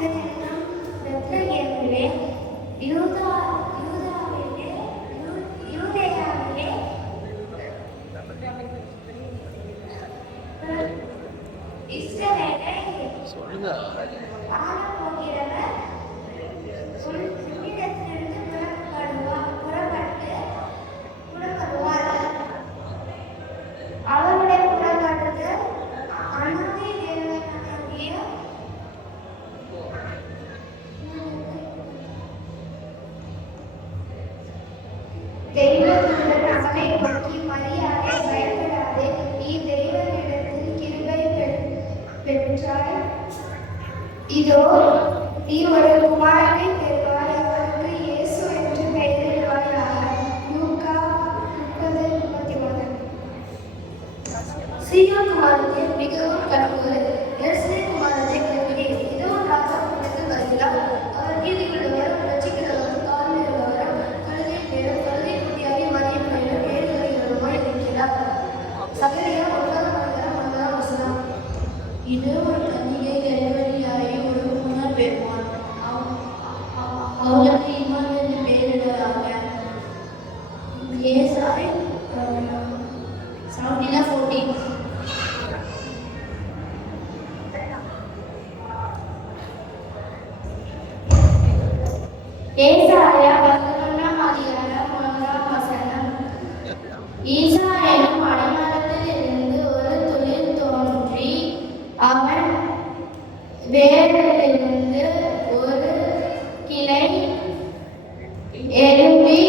பெத்தலெhem பெத்லகேமிலே யூதேயாவிலே இஸ்ரவேலை ஆளப் போகிறவர் உன்னிடத்திலிருந்து புறப்படுவார். அவருடைய புறப்படுதல் அனாதி தேவனாகிய தெய்வதூதன் அவனை நோக்கி, மரியாதை, பயப்படாதே, நீ தேவனிடத்தில் கிருபை பெற்றாய். இதோ நீ ஒரு குமாரனை பெறுவாய், அவருக்கு இயேசு என்று பெயரிடுவாயாக. லூக்கா 30:33. சீயோன் குமாரனே, மிகவும் கலங்குவது, எருசலேம் குமாரனே, கலங்குகிறே. இதோ ராஜா உன்னிடத்தில் வருகிறார். அவர் நீதியுள்ளவரும் இரட்சிக்கிறவரும் தாழ்மையுள்ளவரும் கழுதை பேரும் கழுதை குட்டியாகி மரியம் பேரும் பேறுகிறவருமாய் இருக்கிறார். சகரியா 9:1 இது ஒரு கன்னிகை கர்ப்பவதியாகி ஒரு குமாரன் பெறுவான். அவளுக்கு இம்மானுவேல் என்று பெயரிடுவதாக. ஏசாயா 17:14. ஏசாயா 11:1. ஈசா எனும் அடையாளத்திலிருந்து ஒரு துளிர் தோன்றி அவன் வேரிலிருந்து ஒரு கிளை எழும்பி